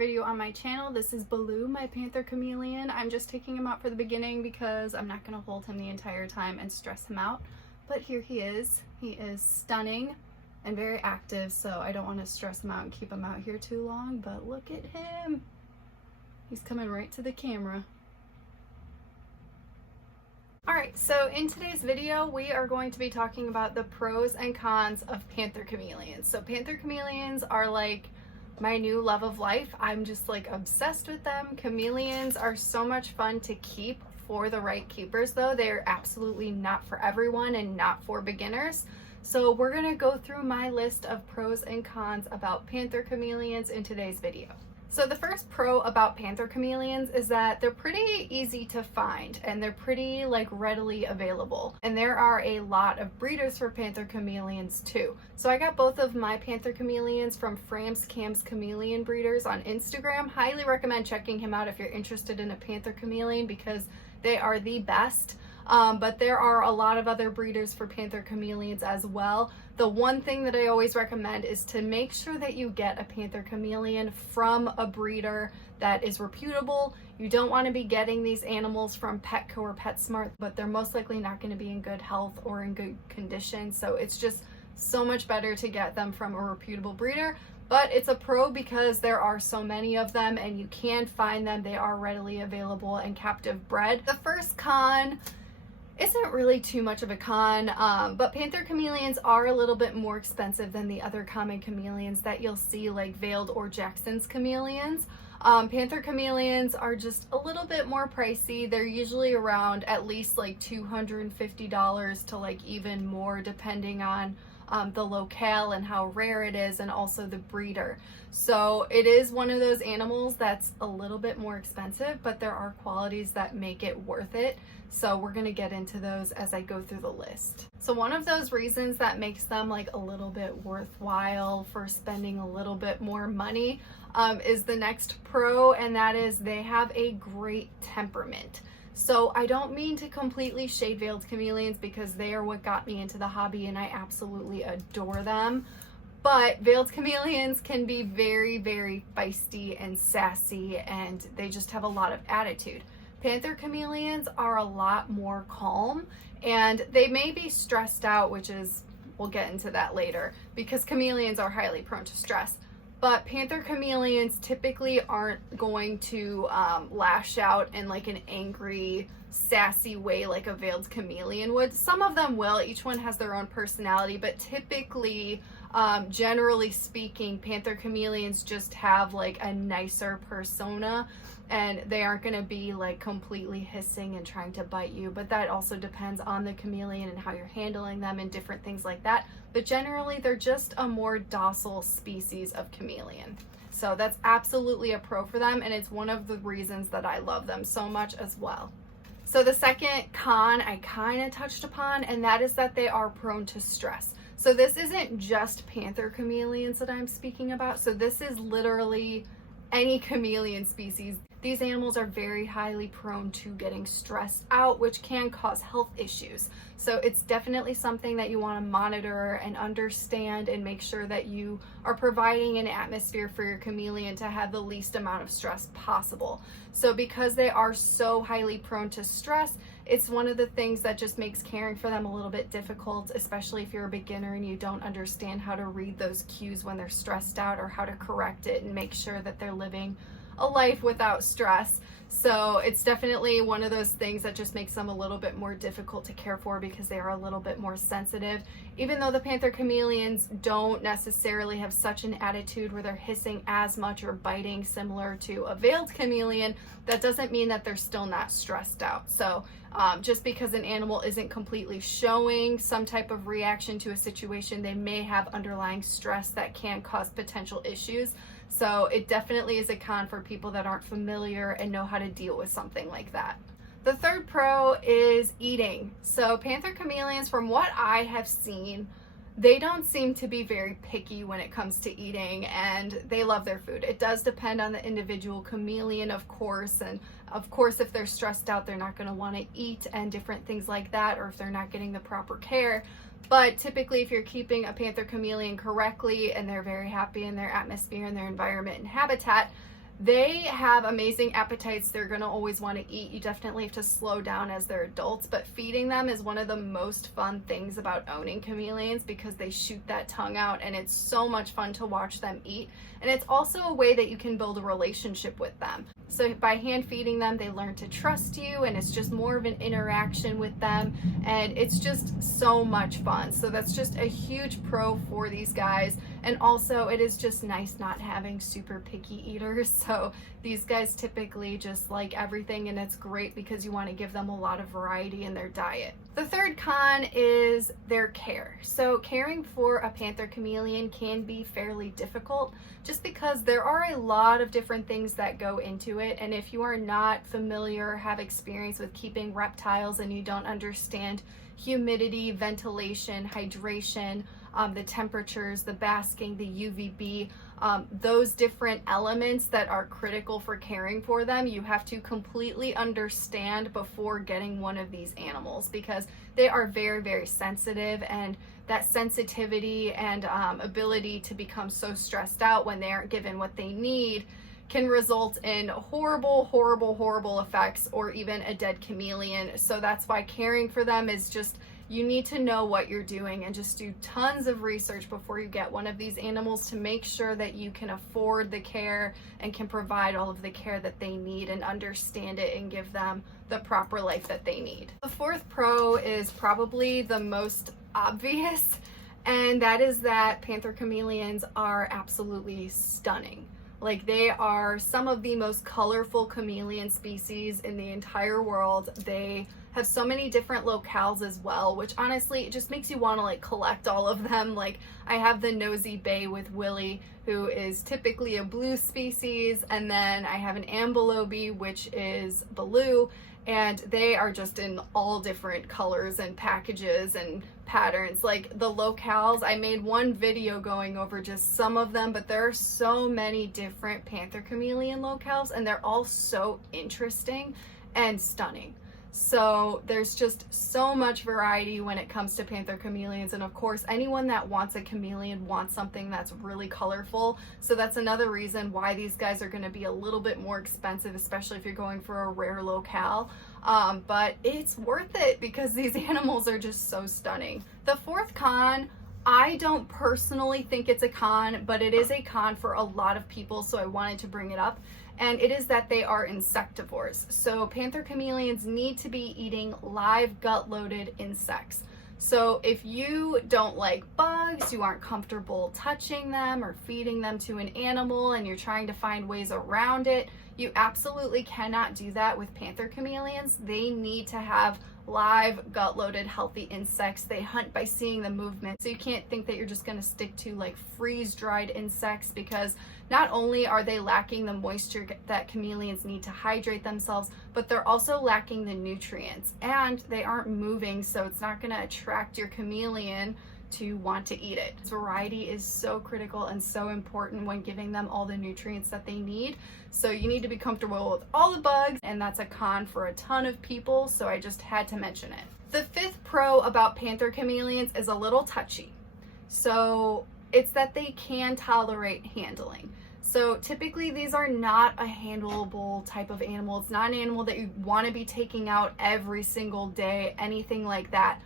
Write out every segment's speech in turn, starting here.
video on my channel. This is Baloo, my Panther Chameleon. I'm just taking him out for the beginning because I'm not going to hold him the entire time and stress him out. But here he is. He is stunning and very active, so I don't want to stress him out and keep him out here too long. But look at him. He's coming right to the camera. Alright, so in today's video, we are going to be talking about the pros and cons of Panther Chameleons. So Panther Chameleons are like my new love of life. I'm just like obsessed with them. Chameleons are so much fun to keep for the right keepers though. They're absolutely not for everyone and not for beginners. So we're going to go through my list of pros and cons about Panther Chameleons in today's video. So the first pro about Panther Chameleons is that they're pretty easy to find and they're pretty like readily available. And there are a lot of breeders for Panther Chameleons too. So I got both of my Panther Chameleons from Fram's Cam's Chameleon Breeders on Instagram. Highly recommend checking him out if you're interested in a Panther Chameleon because they are the best. But there are a lot of other breeders for Panther Chameleons as well. The one thing that I always recommend is to make sure that you get a Panther Chameleon from a breeder that is reputable. You don't want to be getting these animals from Petco or PetSmart, but they're most likely not going to be in good health or in good condition. So it's just so much better to get them from a reputable breeder. But it's a pro because there are so many of them and you can find them. They are readily available and captive bred. The first con isn't really too much of a con, but Panther Chameleons are a little bit more expensive than the other common chameleons that you'll see like Veiled or Jackson's chameleons. Panther Chameleons are just a little bit more pricey. They're usually around at least like $250 to like even more depending on the locale and how rare it is and also the breeder. So it is one of those animals that's a little bit more expensive, but there are qualities that make it worth it. So we're going to get into those as I go through the list. So one of those reasons that makes them like a little bit worthwhile for spending a little bit more money is the next pro, and that is they have a great temperament. So I don't mean to completely shade Veiled Chameleons because they are what got me into the hobby and I absolutely adore them. But Veiled Chameleons can be very, very feisty and sassy and they just have a lot of attitude. Panther Chameleons are a lot more calm and they may be stressed out, which is, we'll get into that later, because chameleons are highly prone to stress. But Panther Chameleons typically aren't going to lash out in like an angry, sassy way like a Veiled Chameleon would. Some of them will, each one has their own personality, but typically, generally speaking, Panther Chameleons just have like a nicer persona and they aren't going to be like completely hissing and trying to bite you. But that also depends on the chameleon and how you're handling them and different things like that. But generally, they're just a more docile species of chameleon. So that's absolutely a pro for them, and it's one of the reasons that I love them so much as well. So the second con I kind of touched upon, and that is that they are prone to stress. So this isn't just Panther Chameleons that I'm speaking about. So this is literally any chameleon species. These animals are very highly prone to getting stressed out, which can cause health issues. So it's definitely something that you want to monitor and understand and make sure that you are providing an atmosphere for your chameleon to have the least amount of stress possible. So because they are so highly prone to stress, it's one of the things that just makes caring for them a little bit difficult, especially if you're a beginner and you don't understand how to read those cues when they're stressed out or how to correct it and make sure that they're living a life without stress. So it's definitely one of those things that just makes them a little bit more difficult to care for because they are a little bit more sensitive. Even though the Panther Chameleons don't necessarily have such an attitude where they're hissing as much or biting similar to a Veiled Chameleon, that doesn't mean that they're still not stressed out. So just because an animal isn't completely showing some type of reaction to a situation, they may have underlying stress that can cause potential issues. So it definitely is a con for people that aren't familiar and know how to deal with something like that. The third pro is eating. So Panther Chameleons, from what I have seen, they don't seem to be very picky when it comes to eating and they love their food. It does depend on the individual chameleon, of course, and of course if they're stressed out, they're not going to want to eat and different things like that, or if they're not getting the proper care. But typically, if you're keeping a Panther Chameleon correctly and they're very happy in their atmosphere and their environment and habitat, They have amazing appetites. They're going to always want to eat. You definitely have to slow down as they're adults, but feeding them is one of the most fun things about owning chameleons because they shoot that tongue out and it's so much fun to watch them eat. And it's also a way that you can build a relationship with them. So by hand feeding them, they learn to trust you, and it's just more of an interaction with them, and it's just so much fun. So that's just a huge pro for these guys. And also it is just nice not having super picky eaters. So these guys typically just like everything, and it's great because you want to give them a lot of variety in their diet. The third con is their care. So caring for a panther chameleon can be fairly difficult just because there are a lot of different things that go into it. And if you are not familiar, have experience with keeping reptiles, and you don't understand humidity, ventilation, hydration, the temperatures, the basking, the UVB, those different elements that are critical for caring for them, you have to completely understand before getting one of these animals, because they are very, very sensitive, and that sensitivity and ability to become so stressed out when they aren't given what they need can result in horrible, horrible, horrible effects, or even a dead chameleon. So that's why caring for them is just, you need to know what you're doing and just do tons of research before you get one of these animals to make sure that you can afford the care and can provide all of the care that they need and understand it and give them the proper life that they need. The fourth pro is probably the most obvious, and that is that panther chameleons are absolutely stunning. Like, they are some of the most colorful chameleon species in the entire world. They have so many different locales as well, which honestly, it just makes you want to like collect all of them. Like, I have the nosy bay with Willie, who is typically a blue species, and then I have an ambelobe, which is blue, and they are just in all different colors and packages and patterns. Like, the locales, I made one video going over just some of them, but there are so many different panther chameleon locales, and they're all so interesting and stunning. So there's just so much variety when it comes to panther chameleons, and of course anyone that wants a chameleon wants something that's really colorful. So that's another reason why these guys are going to be a little bit more expensive, especially if you're going for a rare locale. But it's worth it because these animals are just so stunning. The fourth con, I don't personally think it's a con, but it is a con for a lot of people, so I wanted to bring it up. And it is that they are insectivores. So panther chameleons need to be eating live gut-loaded insects. So if you don't like bugs, you aren't comfortable touching them or feeding them to an animal, and you're trying to find ways around it, you absolutely cannot do that with panther chameleons. They need to have live gut-loaded healthy insects. They hunt by seeing the movement. So you can't think that you're just going to stick to like freeze-dried insects, because not only are they lacking the moisture that chameleons need to hydrate themselves, but they're also lacking the nutrients, and they aren't moving, so it's not going to attract your chameleon to want to eat it. Variety is so critical and so important when giving them all the nutrients that they need. So you need to be comfortable with all the bugs, and that's a con for a ton of people, so I just had to mention it. The fifth pro about panther chameleons is a little touchy. So it's that they can tolerate handling. So typically these are not a handleable type of animal. It's not an animal that you want to be taking out every single day, anything like that.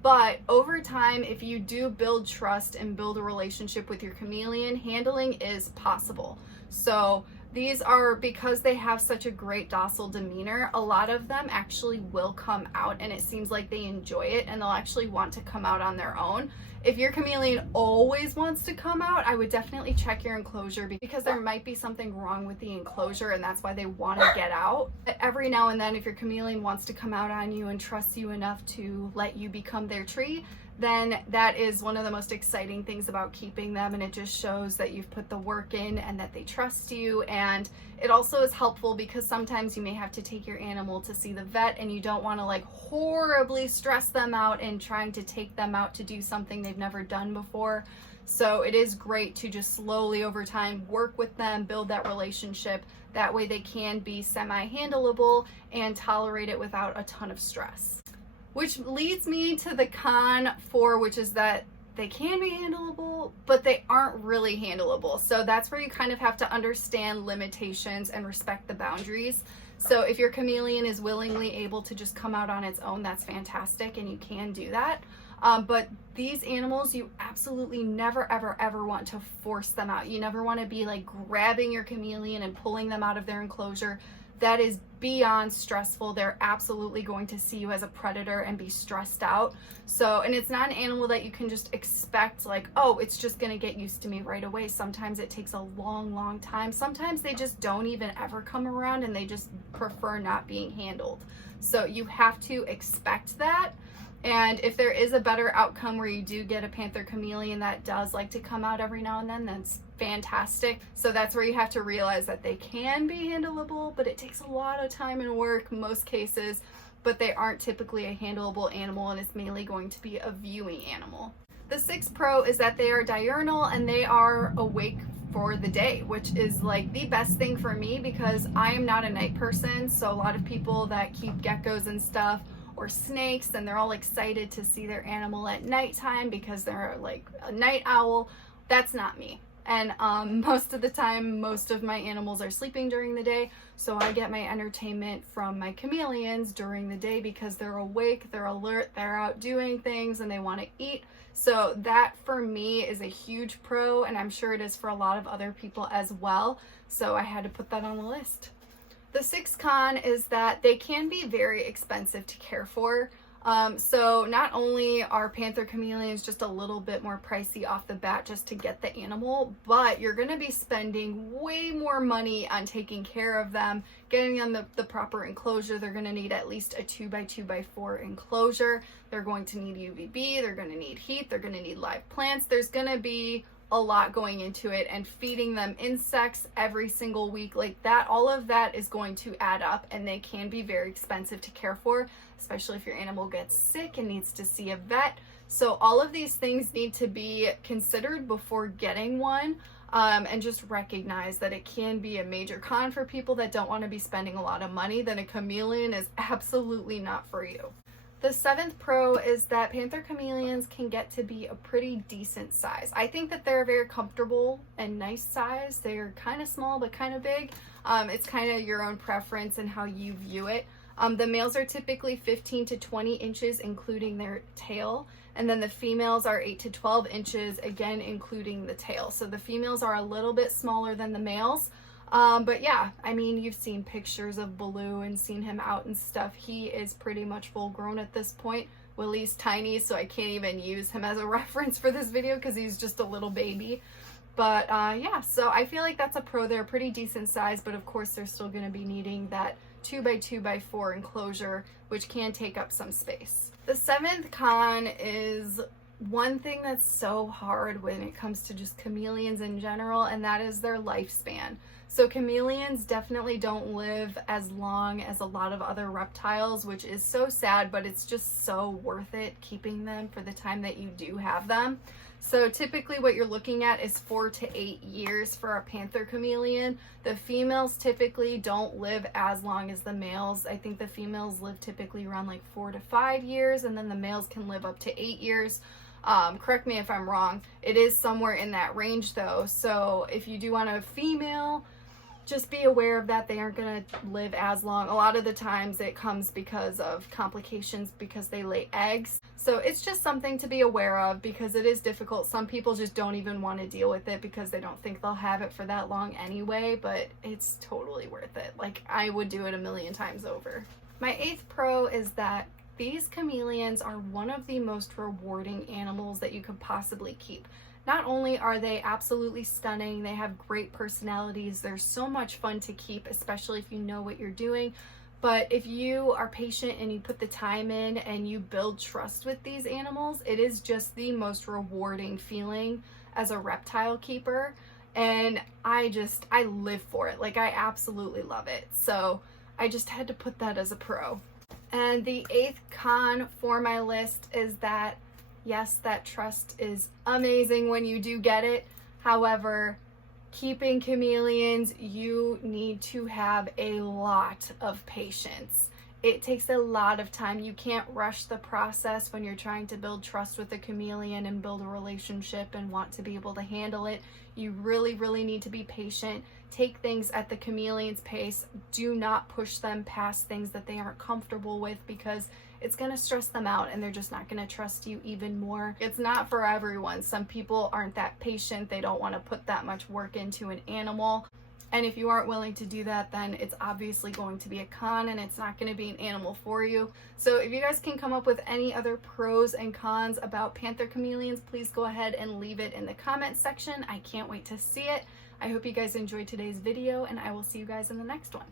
But over time, if you do build trust and build a relationship with your chameleon, handling is possible. So these are, because they have such a great docile demeanor, a lot of them actually will come out, and it seems like they enjoy it, and they'll actually want to come out on their own. If your chameleon always wants to come out, I would definitely check your enclosure, because there might be something wrong with the enclosure and that's why they want to get out. But every now and then, if your chameleon wants to come out on you and trusts you enough to let you become their tree, then that is one of the most exciting things about keeping them, and it just shows that you've put the work in and that they trust you. And it also is helpful because sometimes you may have to take your animal to see the vet, and you don't want to like horribly stress them out in trying to take them out to do something they've never done before. So it is great to just slowly over time work with them, build that relationship. That way they can be semi-handleable and tolerate it without a ton of stress. Which leads me to the con 4, which is that they can be handleable, but they aren't really handleable. So that's where you kind of have to understand limitations and respect the boundaries. So if your chameleon is willingly able to just come out on its own, that's fantastic, and you can do that. But these animals, you absolutely never, ever, ever want to force them out. You never want to be like grabbing your chameleon and pulling them out of their enclosure. That is beyond stressful. They're absolutely going to see you as a predator and be stressed out. So, and it's not an animal that you can just expect like, oh, it's just going to get used to me right away. Sometimes it takes a long, long time. Sometimes they just don't even ever come around and they just prefer not being handled. So you have to expect that. And if there is a better outcome where you do get a panther chameleon that does like to come out every now and then, that's fantastic. So that's where you have to realize that they can be handleable, but it takes a lot of time and work most cases, but they aren't typically a handleable animal, and it's mainly going to be a viewing animal. The 6 pro is that they are diurnal and they are awake for the day, which is like the best thing for me because I am not a night person. So a lot of people that keep geckos and stuff or snakes, and they're all excited to see their animal at nighttime because they're like a night owl. That's not me. And most of the time, most of my animals are sleeping during the day, so I get my entertainment from my chameleons during the day because they're awake, they're alert, they're out doing things, and they want to eat. So that for me is a huge pro, and I'm sure it is for a lot of other people as well. So I had to put that on the list. The 6th con is that they can be very expensive to care for. So not only are panther chameleons just a little bit more pricey off the bat just to get the animal, but you're going to be spending way more money on taking care of them, getting them the proper enclosure. They're going to need at least a 2x2x4 enclosure. They're going to need UVB. They're going to need heat. They're going to need live plants. There's going to be a lot going into it, and feeding them insects every single week like that, all of that is going to add up, and they can be very expensive to care for, especially if your animal gets sick and needs to see a vet. So all of these things need to be considered before getting one, and just recognize that it can be a major con for people that don't want to be spending a lot of money. Then a chameleon is absolutely not for you. The 7th pro is that panther chameleons can get to be a pretty decent size. I think that they're a very comfortable and nice size. They're kind of small but kind of big. It's kind of your own preference and how you view it. The males are typically 15 to 20 inches, including their tail. And then the females are 8 to 12 inches, again, including the tail. So the females are a little bit smaller than the males. But yeah, I mean, you've seen pictures of Baloo and seen him out and stuff. He is pretty much full grown at this point. Willie's tiny, so I can't even use him as a reference for this video because he's just a little baby. But yeah, so I feel like that's a pro. They're a pretty decent size, but of course they're still going to be needing that 2x2x4 enclosure, which can take up some space. The 7th con is one thing that's so hard when it comes to just chameleons in general, and that is their lifespan. So chameleons definitely don't live as long as a lot of other reptiles, which is so sad, but it's just so worth it keeping them for the time that you do have them. So typically what you're looking at is 4 to 8 years for a panther chameleon. The females typically don't live as long as the males. I think the females live typically around like 4 to 5 years, and then the males can live up to 8 years. Correct me if I'm wrong. It is somewhere in that range though. So if you do want a female, just be aware of that. They aren't going to live as long. A lot of the times it comes because of complications because they lay eggs. So it's just something to be aware of because it is difficult. Some people just don't even want to deal with it because they don't think they'll have it for that long anyway, but it's totally worth it. Like, I would do it a million times over. My 8th pro is that these chameleons are one of the most rewarding animals that you could possibly keep. Not only are they absolutely stunning, they have great personalities, they're so much fun to keep, especially if you know what you're doing. But if you are patient and you put the time in and you build trust with these animals, it is just the most rewarding feeling as a reptile keeper. And I live for it. Like, I absolutely love it. So I just had to put that as a pro. And the 8th con for my list is that yes, that trust is amazing when you do get it. However, keeping chameleons, you need to have a lot of patience. It takes a lot of time. You can't rush the process when you're trying to build trust with a chameleon and build a relationship and want to be able to handle it. You really, really need to be patient. Take things at the chameleon's pace. Do not push them past things that they aren't comfortable with, because it's going to stress them out and they're just not going to trust you even more. It's not for everyone. Some people aren't that patient. They don't want to put that much work into an animal. And if you aren't willing to do that, then it's obviously going to be a con and it's not going to be an animal for you. So if you guys can come up with any other pros and cons about panther chameleons, please go ahead and leave it in the comment section. I can't wait to see it. I hope you guys enjoyed today's video, and I will see you guys in the next one.